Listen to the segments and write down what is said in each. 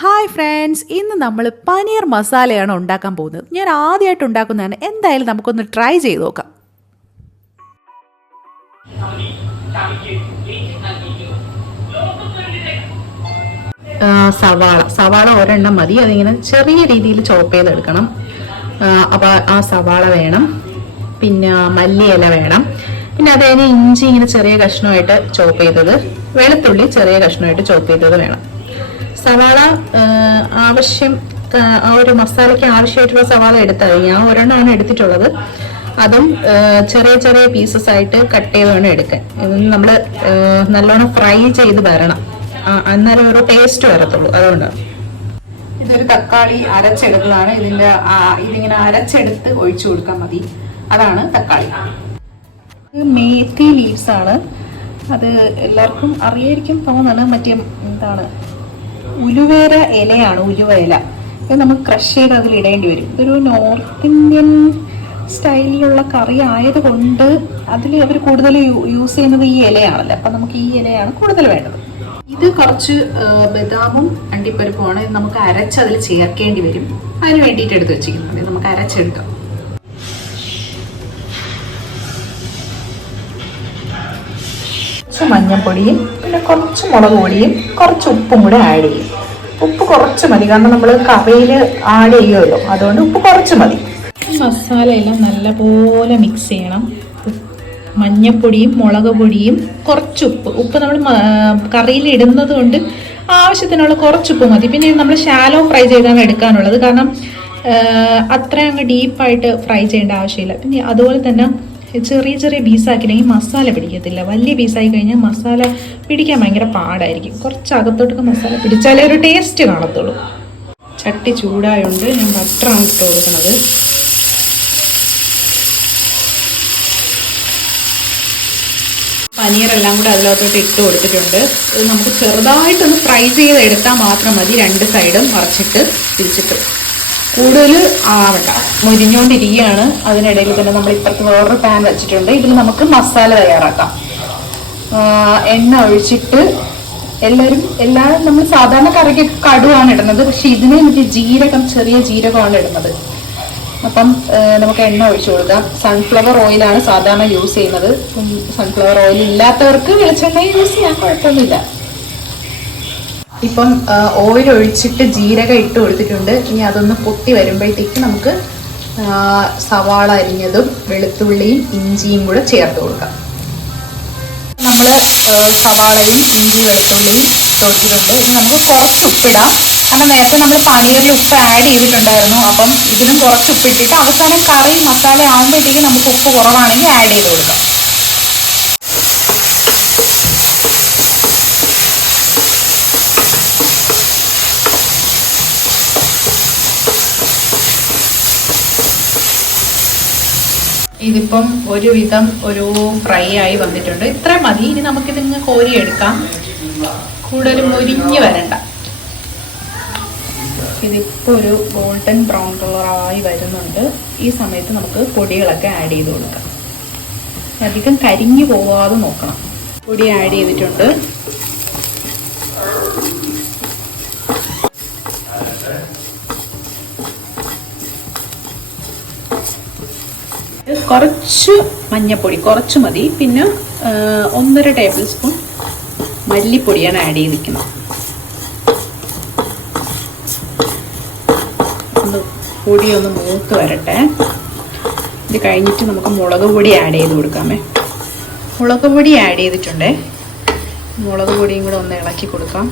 Hi friends, ഇന്ന് നമ്മൾ പനീർ മസാലയാണ് ഉണ്ടാക്കാൻ പോകുന്നത്. ഞാൻ ആദ്യമായിട്ട് ഉണ്ടാക്കുന്നതാണ്. എന്തായാലും നമുക്കൊന്ന് ട്രൈ ചെയ്ത് നോക്കാം. സവാള ഒരെണ്ണം മതി. അതിങ്ങനെ ചെറിയ രീതിയിൽ ചോപ്പ് ചെയ്തെടുക്കണം. അപ്പോൾ ആ സവാള വേണം. പിന്നെ മല്ലിയില വേണം. പിന്നെ അത് കഴിഞ്ഞ് ഇഞ്ചി ഇങ്ങനെ ചെറിയ കഷ്ണമായിട്ട് ചോപ്പ് ചെയ്തത്, വെളുത്തുള്ളി ചെറിയ കഷ്ണമായിട്ട് ചോപ്പ് ചെയ്തത് വേണം. സവാള ആവശ്യം, ഒരു മസാലയ്ക്ക് ആവശ്യമായിട്ടുള്ള സവാള എടുത്താൽ മതി. ഞാൻ ഒരെണ്ണമാണ് എടുത്തിട്ടുള്ളത്. അതും ചെറിയ ചെറിയ പീസസ് ആയിട്ട് കട്ട് ചെയ്ത് വേണം എടുക്കാൻ. നമ്മൾ നല്ലോണം ഫ്രൈ ചെയ്ത് വരണം, എന്നാലും ഒരു ടേസ്റ്റ് വരത്തുള്ളൂ. അതുകൊണ്ടാണ്. ഇതൊരു തക്കാളി അരച്ചെടുത്തതാണ്. ഇതിങ്ങനെ അരച്ചെടുത്ത് ഒഴിച്ചു കൊടുക്കാൻ മതി. അതാണ് തക്കാളി. മേത്തി ലീവ്സ് ആണ്. അത് എല്ലാവർക്കും അറിയായിരിക്കും തോന്നാണ്. മറ്റേ എന്താണ്, ഉലുവേര ഇലയാണ്. ഉലുവ ഇല ഇത് നമുക്ക് ക്രഷ് ചെയ്ത് അതിൽ ഇടേണ്ടി വരും. ഇതൊരു നോർത്ത് ഇന്ത്യൻ സ്റ്റൈലിലുള്ള കറി ആയതുകൊണ്ട് അതിൽ അവർ കൂടുതൽ യൂസ് ചെയ്യുന്നത് ഈ ഇലയാണല്ലോ. അപ്പം നമുക്ക് ഈ ഇലയാണ് കൂടുതൽ വേണ്ടത്. ഇത് കുറച്ച് ബദാമും അണ്ടിപ്പരിപ്പുമാണ്. ഇത് നമുക്ക് അരച്ചതിൽ ചേർക്കേണ്ടി വരും. അതിന് വേണ്ടിയിട്ട് എടുത്ത് വെച്ചിരിക്കുന്നത് നമുക്ക് അരച്ചെടുക്കാം. കുറച്ച് മഞ്ഞൾപ്പൊടിയും പിന്നെ കുറച്ച് മുളക് പൊടിയും കുറച്ച് ഉപ്പും കൂടെ ആഡ് ചെയ്യും. ഉപ്പ് കുറച്ച് മതി, കാരണം നമ്മൾ കറിയിൽ ആഡ് ചെയ്യുമല്ലോ. അതുകൊണ്ട് ഉപ്പ് കുറച്ച് മതി. മസാലയെല്ലാം നല്ലപോലെ മിക്സ് ചെയ്യണം. മഞ്ഞൾപ്പൊടിയും മുളക് പൊടിയും കുറച്ച് ഉപ്പ് നമ്മൾ കറിയിൽ ഇടുന്നത് കൊണ്ട് ആവശ്യത്തിനുള്ള കുറച്ച് ഉപ്പ് മതി. പിന്നെ നമ്മൾ ഷാലോ ഫ്രൈ ചെയ്താണ് എടുക്കാനുള്ളത്, കാരണം അത്ര അങ്ങ് ഡീപ്പായിട്ട് ഫ്രൈ ചെയ്യേണ്ട ആവശ്യമില്ല. പിന്നെ അതുപോലെ തന്നെ ചെറിയ ചെറിയ പീസാക്കില്ലെങ്കിൽ മസാല പിടിക്കത്തില്ല. വലിയ പീസായി കഴിഞ്ഞാൽ മസാല പിടിക്കാൻ ഭയങ്കര പാടായിരിക്കും. കുറച്ച് അകത്തോട്ടൊക്കെ മസാല പിടിച്ചാലേ ഒരു ടേസ്റ്റ് കാണത്തുള്ളൂ. ചട്ടി ചൂടായോണ്ട് ഞാൻ ബട്ടറാണ് ഇട്ട് കൊടുക്കുന്നത്. പനീറെല്ലാം കൂടെ അതിനകത്തോട്ട് ഇട്ട് കൊടുത്തിട്ടുണ്ട്. ഇത് നമുക്ക് ചെറുതായിട്ടൊന്ന് ഫ്രൈ ചെയ്ത് എടുത്താൽ മാത്രം മതി. രണ്ട് സൈഡും മറിച്ചിട്ട് തിരിച്ചിട്ട്. കൂടുതൽ ആവണ്ട, മുരിഞ്ഞോണ്ടിരിക്കുകയാണ്. അതിനിടയിൽ തന്നെ നമ്മൾ ഇപ്പുറത്ത് വേറൊരു പാൻ വെച്ചിട്ടുണ്ട്. ഇതിൽ നമുക്ക് മസാല തയ്യാറാക്കാം. എണ്ണ ഒഴിച്ചിട്ട് എല്ലാവരും നമ്മൾ സാധാരണ കറിക്ക് കടുവാണ് ഇടുന്നത്, പക്ഷെ ഇതിന് എനിക്ക് ജീരകം, ചെറിയ ജീരകമാണ് ഇടുന്നത്. അപ്പം നമുക്ക് എണ്ണ ഒഴിച്ചു കൊടുക്കാം. സൺഫ്ലവർ ഓയിലാണ് സാധാരണ യൂസ് ചെയ്യുന്നത്. സൺഫ്ലവർ ഓയിൽ ഇല്ലാത്തവർക്ക് വെളിച്ചെണ്ണ യൂസ് ചെയ്യാൻ കുഴപ്പമൊന്നുമില്ല. ഇപ്പം ഓയിൽ ഒഴിച്ചിട്ട് ജീരകം ഇട്ട് കൊടുത്തിട്ടുണ്ട്. ഇനി അതൊന്ന് പൊട്ടി വരുമ്പോഴത്തേക്ക് നമുക്ക് സവാള അരിഞ്ഞതും വെളുത്തുള്ളിയും ഇഞ്ചിയും കൂടെ ചേർത്ത് കൊടുക്കാം. നമ്മൾ സവാളയും ഇഞ്ചി വെളുത്തുള്ളിയും ഇട്ടിട്ടുണ്ട്. ഇനി നമുക്ക് കുറച്ച് ഉപ്പിടാം, കാരണം നേരത്തെ നമ്മൾ പനീറിൽ ഉപ്പ് ആഡ് ചെയ്തിട്ടുണ്ടായിരുന്നു. അപ്പം ഇതിലും കുറച്ച് ഉപ്പിട്ടിട്ട് അവസാനം കറി മസാല ആകുമ്പോഴത്തേക്ക് നമുക്ക് ഉപ്പ് കുറവാണെങ്കിൽ ആഡ് ചെയ്ത് കൊടുക്കാം. ഇതിപ്പം ഒരുവിധം ഒരു ഫ്രൈ ആയി വന്നിട്ടുണ്ട്. ഇത്ര മതി. ഇനി നമുക്കിതിങ്ങ് കോരിയെടുക്കാം. കൂടുതൽ മുരിഞ്ഞ് വരണ്ട. ഇതിപ്പോൾ ഒരു ഗോൾഡൻ ബ്രൗൺ കളറായി വരുന്നുണ്ട്. ഈ സമയത്ത് നമുക്ക് പൊടികളൊക്കെ ആഡ് ചെയ്ത് കൊടുക്കാം. അധികം കരിഞ്ഞു പോവാതെ നോക്കണം. പൊടി ആഡ് ചെയ്തിട്ടുണ്ട്. കുറച്ച് മഞ്ഞൾപ്പൊടി കുറച്ച് മതി. പിന്നെ 1.5 ടേബിൾ സ്പൂൺ മല്ലിപ്പൊടിയാണ് ആഡ് ചെയ്തിരിക്കുന്നത്. പൊടി ഒന്ന് മൂത്ത് വരട്ടെ. ഇത് കഴിഞ്ഞിട്ട് നമുക്ക് മുളക് പൊടി ആഡ് ചെയ്ത് കൊടുക്കാമേ. മുളക് പൊടി ആഡ് ചെയ്തിട്ടുണ്ടേ. മുളക് പൊടിയും കൂടെ ഒന്ന് ഇളക്കി കൊടുക്കാം.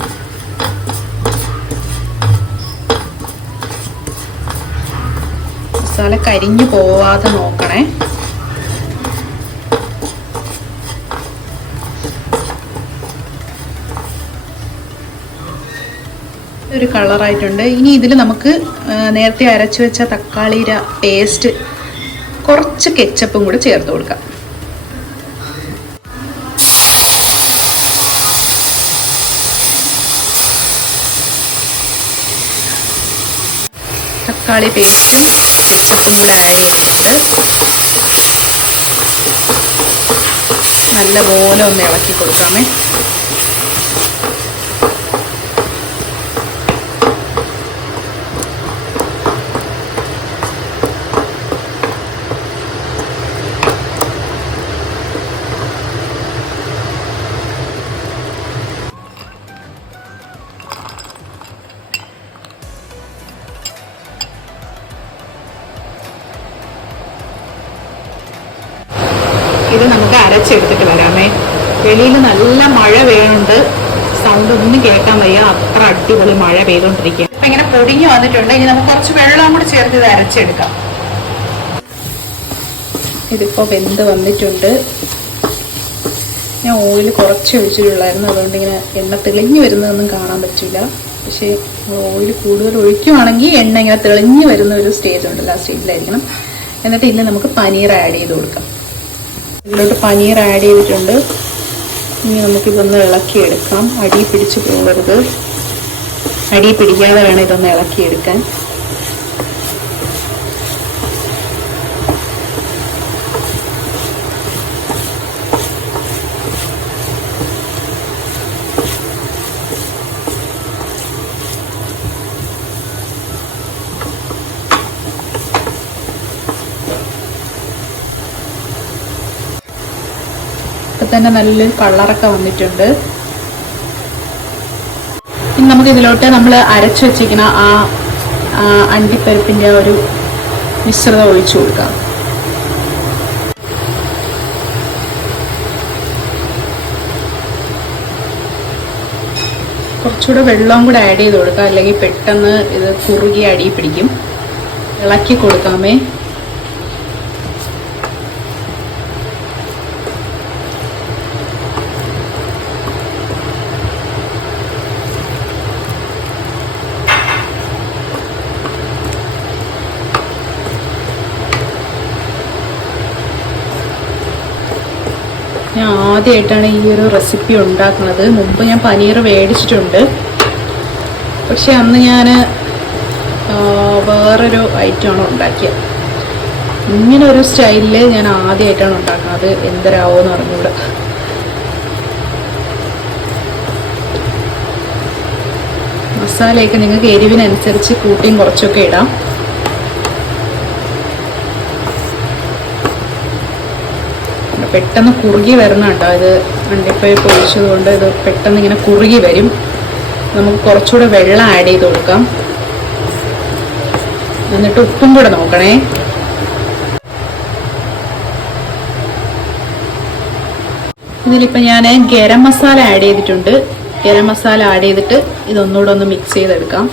മസാല കരിഞ്ഞു പോവാതെ നോക്കണേ. ഒരു കളറായിട്ടുണ്ട്. ഇനി ഇതിൽ നമുക്ക് നേരത്തെ അരച്ചു വെച്ച തക്കാളിയുടെ പേസ്റ്റ്, കുറച്ച് കെച്ചപ്പും കൂടെ ചേർത്ത് കൊടുക്കാം. തക്കാളി പേസ്റ്റും കെച്ചപ്പും കൂടെ ആഡ് ചെയ്തിട്ടുണ്ട്. നല്ലപോലെ ഒന്ന് ഇളക്കി കൊടുക്കാമേ. ഇത് നമുക്ക് അരച്ചെടുത്തിട്ട് വരാമേ. വെളിയിൽ നല്ല മഴ പെയ്യുന്നുണ്ട്, സൗണ്ട് ഒന്നും കേൾക്കാൻ വയ്യ, അത്ര അടിപൊളി മഴ പെയ്തുകൊണ്ടിരിക്കുക. അപ്പൊ ഇങ്ങനെ പൊടിഞ്ഞു വന്നിട്ടുണ്ട്. ഇനി നമുക്ക് കുറച്ച് വെള്ളം കൂടി ചേർത്ത് ഇത് അരച്ചെടുക്കാം. ഇതിപ്പോ വെന്ത് വന്നിട്ടുണ്ട്. ഞാൻ ഓയിൽ കുറച്ച് ഒഴിച്ചിട്ടുള്ളായിരുന്നു, അതുകൊണ്ട് ഇങ്ങനെ എണ്ണ തെളിഞ്ഞു വരുന്നതൊന്നും കാണാൻ പറ്റില്ല. പക്ഷേ ഓയിൽ കൂടുതൽ ഒഴിക്കുവാണെങ്കിൽ എണ്ണ ഇങ്ങനെ തെളിഞ്ഞു വരുന്ന ഒരു സ്റ്റേജ് ഉണ്ടല്ലോ, ആ സ്റ്റേജിലായിരിക്കണം. എന്നിട്ട് ഇന്ന് നമുക്ക് പനീർ ആഡ് ചെയ്ത് കൊടുക്കാം. ഇതിലോട്ട് പനീർ ആഡ് ചെയ്തിട്ടുണ്ട്. ഇനി നമുക്കിതൊന്ന് ഇളക്കിയെടുക്കാം. അടി പിടിച്ച് പോകരുത്, അടി പിടിക്കാതെ വേണം ഇതൊന്ന് ഇളക്കിയെടുക്കാൻ. ഇപ്പം തന്നെ നല്ലൊരു കളറൊക്കെ വന്നിട്ടുണ്ട്. ഇനി നമുക്ക് ഇതിലോട്ട് നമ്മൾ അരച്ചു വെച്ചിരിക്കുന്ന ആ അണ്ടിപ്പരിപ്പിൻ്റെ ഒരു മിശ്രിതം ഒഴിച്ചു കൊടുക്കാം. കുറച്ചുകൂടെ വെള്ളവും കൂടെ ആഡ് ചെയ്ത് കൊടുക്കാം, അല്ലെങ്കിൽ പെട്ടെന്ന് ഇത് കുറുകി അടി പിടിക്കും. ഇളക്കി കൊടുക്കാമേ. ഞാൻ ആദ്യമായിട്ടാണ് ഈ ഒരു റെസിപ്പി ഉണ്ടാക്കുന്നത്. മുമ്പ് ഞാൻ പനീർ മേടിച്ചിട്ടുണ്ട്, പക്ഷെ അന്ന് ഞാൻ വേറൊരു ഐറ്റമാണ് ഉണ്ടാക്കിയത്. ഇങ്ങനെ ഒരു സ്റ്റൈലിൽ ഞാൻ ആദ്യമായിട്ടാണ് ഉണ്ടാക്കുന്നത്. എന്തരാവോന്ന് അറിഞ്ഞൂടെ. മസാലയൊക്കെ നിങ്ങൾക്ക് എരിവിനനുസരിച്ച് കൂട്ടിയും കുറച്ചൊക്കെ ഇടാം. പെട്ടെന്ന് കുറുകി വരുന്നുണ്ടോ, ഇത് അണ്ടിപ്പരിപ്പ് ഒഴിച്ചത് കൊണ്ട് ഇത് പെട്ടെന്ന് ഇങ്ങനെ കുറുകി വരും. നമുക്ക് കുറച്ചുകൂടെ വെള്ളം ആഡ് ചെയ്ത് കൊടുക്കാം. എന്നിട്ട് ഉപ്പും കൂടെ നോക്കണേ. ഇതിലിപ്പോൾ ഞാൻ ഗരം മസാല ആഡ് ചെയ്തിട്ടുണ്ട്. ഗരം മസാല ആഡ് ചെയ്തിട്ട് ഇതൊന്നുകൂടെ ഒന്ന് മിക്സ് ചെയ്തെടുക്കാം.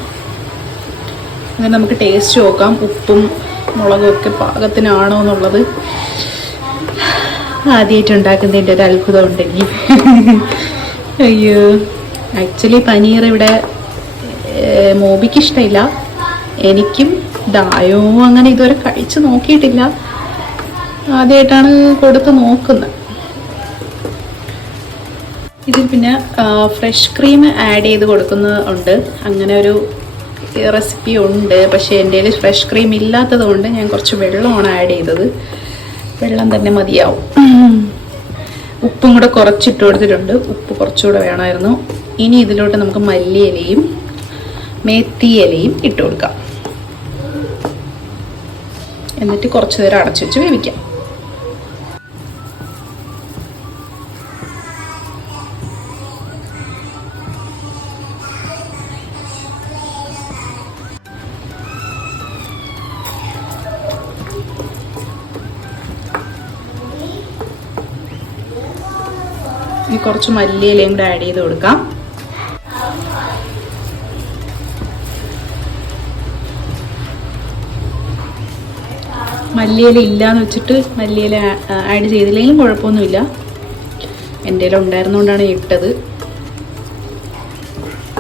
എന്നിട്ട് നമുക്ക് ടേസ്റ്റ് നോക്കാം, ഉപ്പും മുളകും ഒക്കെ പാകത്തിനാണോ എന്നുള്ളത്. ആദ്യമായിട്ട് ഉണ്ടാക്കുന്നതിൻ്റെ ഒരു അത്ഭുതം ഉണ്ടെങ്കിൽ. അയ്യോ, ആക്ച്വലി പനീർ ഇവിടെ മോബിക്ക് ഇഷ്ടമില്ല, എനിക്കും ദായോ അങ്ങനെ ഇതുവരെ കഴിച്ച് നോക്കിയിട്ടില്ല. ആദ്യമായിട്ടാണ് കൊടുത്ത് നോക്കുന്നത്. ഇതിൽ പിന്നെ ഫ്രഷ് ക്രീം ആഡ് ചെയ്ത് കൊടുക്കുന്നുണ്ട്. അങ്ങനെ ഒരു റെസിപ്പി ഉണ്ട്, പക്ഷേ എൻ്റെ കയ്യിൽ ഫ്രഷ് ക്രീം ഇല്ലാത്തത് കൊണ്ട് ഞാൻ കുറച്ച് വെള്ളമാണ് ആഡ് ചെയ്തത്. വെള്ളം തന്നെ മതിയാവും. ഉപ്പും കൂടെ കുറച്ചിട്ട് കൊടുത്തിട്ടുണ്ട്, ഉപ്പ് കുറച്ചുകൂടെ വേണമായിരുന്നു. ഇനി ഇതിലോട്ട് നമുക്ക് മല്ലിയിലയും മേത്തി ഇലയും ഇട്ട് കൊടുക്കാം. എന്നിട്ട് കുറച്ച് നേരം അടച്ചു വെച്ച് വേവിക്കാം. ഇനി കുറച്ച് മല്ലിയിലയും കൂടെ ആഡ് ചെയ്ത് കൊടുക്കാം. മല്ലിയില ഇല്ലാന്ന് വെച്ചിട്ട് മല്ലിയില ആഡ് ചെയ്തില്ലെങ്കിലും കുഴപ്പമൊന്നുമില്ല. എൻ്റെ കയ്യിൽ ഉണ്ടായിരുന്നുകൊണ്ടാണ് ഇട്ടത്.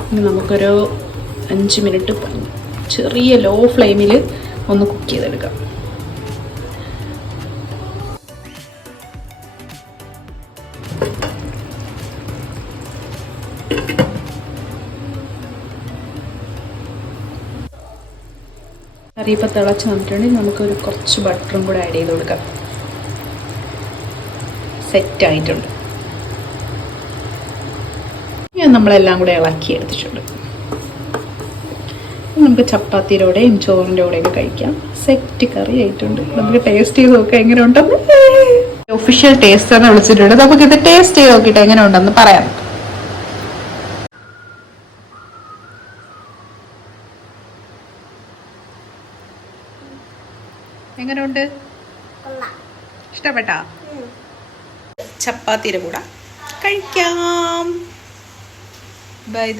ഇനി നമുക്കൊരു 5 മിനിറ്റ് ചെറിയ ലോ ഫ്ലെയിമിൽ ഒന്ന് കുക്ക് ചെയ്തെടുക്കാം. കറി ഇപ്പോൾ തിളച്ച് വന്നിട്ടുണ്ടെങ്കിൽ നമുക്കൊരു കുറച്ച് ബട്ടറും കൂടെ ആഡ് ചെയ്ത് കൊടുക്കാം. സെറ്റായിട്ടുണ്ട്. നമ്മളെല്ലാം കൂടെ ഇളക്കി എടുത്തിട്ടുണ്ട്. നമുക്ക് ചപ്പാത്തിയുടെ കൂടെയും ചോറിൻ്റെ കൂടെയൊക്കെ കഴിക്കാം. സെറ്റ് കറി ആയിട്ടുണ്ട്. നമുക്ക് ടേസ്റ്റ് ചെയ്ത് നോക്കാം എങ്ങനെ ഉണ്ടെന്ന്. ഒഫീഷ്യൽ ടേസ്റ്ററിനെ വിളിച്ചിട്ടുണ്ട്. നമുക്കിത് ടേസ്റ്റ് ചെയ്ത് നോക്കിയിട്ട് എങ്ങനെ ഉണ്ടെന്ന് പറയാം. എങ്ങനെയുണ്ട്? ഇഷ്ടപ്പെട്ടാ? ചപ്പാത്തിയുടെ കൂടെ കഴിക്കാം. ബൈ.